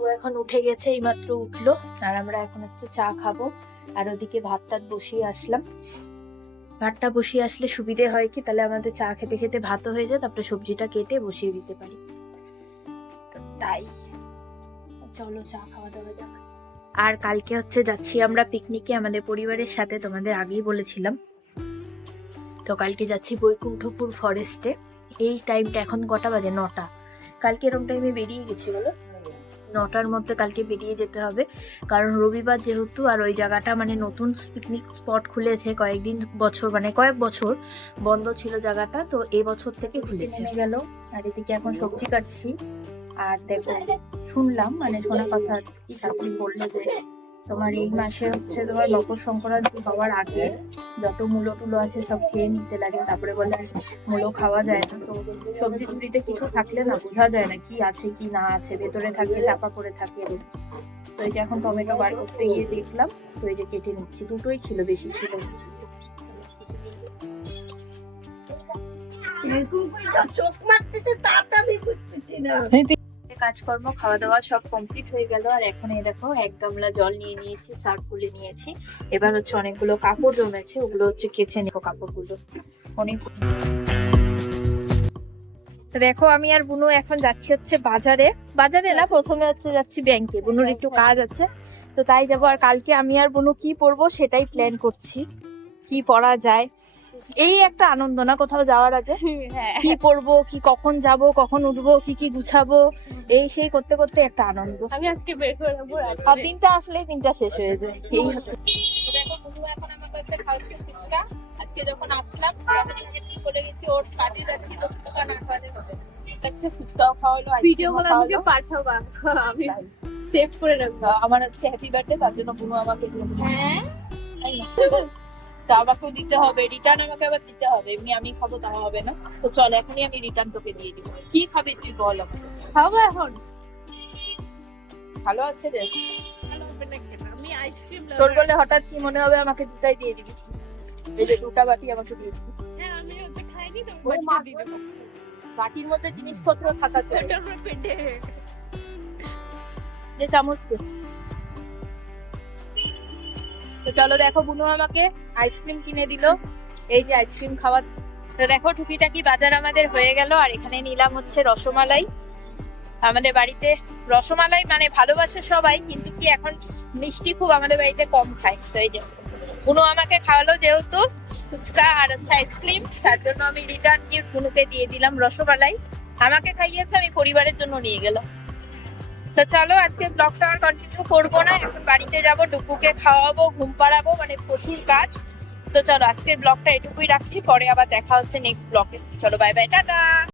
ও এখন উঠে গেছে, এইমাত্র উঠল। আর আমরা এখন হচ্ছে চা খাব। আর ওদিকে ভাত টাত বসিয়ে আসলাম। ভাতটা বসিয়ে আসলে সুবিধে হয় কি? তাহলে আমাদের চা খেতে খেতে ভাতও হয়ে যায়, তারপরে সবজিটা কেটে বসিয়ে দিতে পারি। তাই। চলো চা খাওয়া দাওয়া যাক। আর কালকে হচ্ছে যাচ্ছি আমরা পিকনিকে আমাদের পরিবারের সাথে, তোমাদের আগেই বলেছিলাম। তো কালকে যাচ্ছি বৈকুণ্ঠপুর ফরেস্টে এই টাইমটা এখন কটা বাজে? নটা। কালকে এরকম টাইমে বেরিয়ে গেছি, বলো? নটার মধ্যে কালকে বেরিয়ে যেতে হবে। কারণ রবিবার যেহেতু আর ওই জায়গাটা মানে নতুন পিকনিক স্পট খুলেছে কয়েকদিন বছর মানে কয়েক বছর বন্ধ ছিল জায়গাটা তো এই বছর থেকে খুলেছে। গেল আর এদিকে এখন সবজি কাটছি। আর দেখো শুনলাম মানে শোনা কথা কি শাশুড়ি বলল যে তোমার এই মাসে হচ্ছে তোমার মকর সংক্রান্তি হওয়ার আগে যত মূলো টুলো আছে সব খেয়ে নিতে লাগে তারপরে বলে মূলো খাওয়া যায় না। তো সবজি টুটিতে কিছু থাকলে না বোঝা যায় না কি আছে কি না আছে ভেতরে থাকে চাপা করে থাকে। তো এই যে এখন টমেটো বার করতে গিয়ে দেখলাম তো এই যে কেটে নিচ্ছি। দুটোই ছিল বেশি ছিল না। এরকম করে তো চোখ মারতেছে তাতে আমি বুঝতেছি না। কাজকর্ম খাওয়া দাওয়া সব কমপ্লিট হয়ে গেল। আর এখন এই দেখো এক গামলা জল নিয়ে নিয়েছি সার্ফ খুলে নিয়েছি। এবার হচ্ছে অনেকগুলো কাপড় জমেছে ওগুলো হচ্ছে কেচে নেব কাপড়গুলো। অনেক দেখো আমি আর বুনু এখন যাচ্ছি হচ্ছে বাজারে। বাজারে না প্রথমে হচ্ছে যাচ্ছি ব্যাংকে। বুনুর একটু কাজ আছে। তো তাই যাব আর কালকে আমি আর বুনু কি পরবো সেটাই প্ল্যান করছি। কি পরা যায়? এই একটা আনন্দ না কোথাও যাওয়ার আগে? কি পরবো কি কখন যাব কখন উঠবো কি কি গুছাবো? এই সেই করতে করতে একটা আনন্দ। আমি আজকে বের করে নেব আর দিনটা আসলে দিনটা শেষ হয়ে যায়। এই হচ্ছে। এখন আমাকে একটা খাওয়াচ্ছে ফুচকা। আজকে যখন আসলাম তখন কি করে গেছি ওর কাজে যাচ্ছি তো ফুচকা না খাওয়ালে হবে আচ্ছা ফুচকাও খাওয়ালো ভিডিও গুলো আমাকে পাঠাবা আমি সেভ করে রাখব। আমার আজকে হ্যাপি বার্থডে তার জন্য বুনু আমাকে দিয়ে হ্যাঁ। তো আমাকেও দিতে হবে রিটার্ন আমাকে আবার দিতে হবে এমনি আমি খাব তা হবে না। তো চল এখনই আমি রিটার্ন তোকে দিয়ে দিব। কি খাবে তুই বল আমাকে। খাব এখন। ভালো আছে রে? আমি আইসক্রিম তোর বলে হঠাৎ কি মনে হবে আমাকে দুটাই দিয়ে দিবি? এই যে দুটা বাটি আমাকে দিয়ে দিবি। হ্যাঁ আমি ওটা খাইনি তো ওরে দিয়ে দেবো। বাটির মধ্যে জিনিসপত্র থাকা চাই ওটা আমার পেটে। যে চামচ। তো চলো দেখো, বুনু আমাকে আইসক্রিম কিনে দিল। এই যে আইসক্রিম খাওয়াচ্ছে তো দেখো, টুকিটাকি বাজার আমাদের হয়ে গেল, আর এখানে নিলাম হচ্ছে রসমালাই। আমাদের বাড়িতে রসমালাই মানে ভালোবাসে সবাই, কিন্তু কি এখন মিষ্টি খুব আমাদের বাড়িতে কম খায়। তো এই যে, বুনু আমাকে খাওয়ালো যেহেতু ফুচকা আর হচ্ছে আইসক্রিম, তার জন্য আমি রিটার্ন গিফট বুনুকে দিয়ে দিলাম রসমালাই। আমাকে খাইয়েছে, আমি পরিবারের জন্য নিয়ে গেলাম। তো চলো, আজকে ব্লগটা আর কন্টিনিউ করব না। এখন বাড়িতে যাব ডুকুকে খাওয়াবো, ঘুম পাড়াবো মানে প্রচুর কাজ। তো চলো, আজকের ব্লগটা এটুকুই রাখছি, পরে আবার দেখা হচ্ছে নেক্সট ব্লগে চলো বাই বাই টাটা!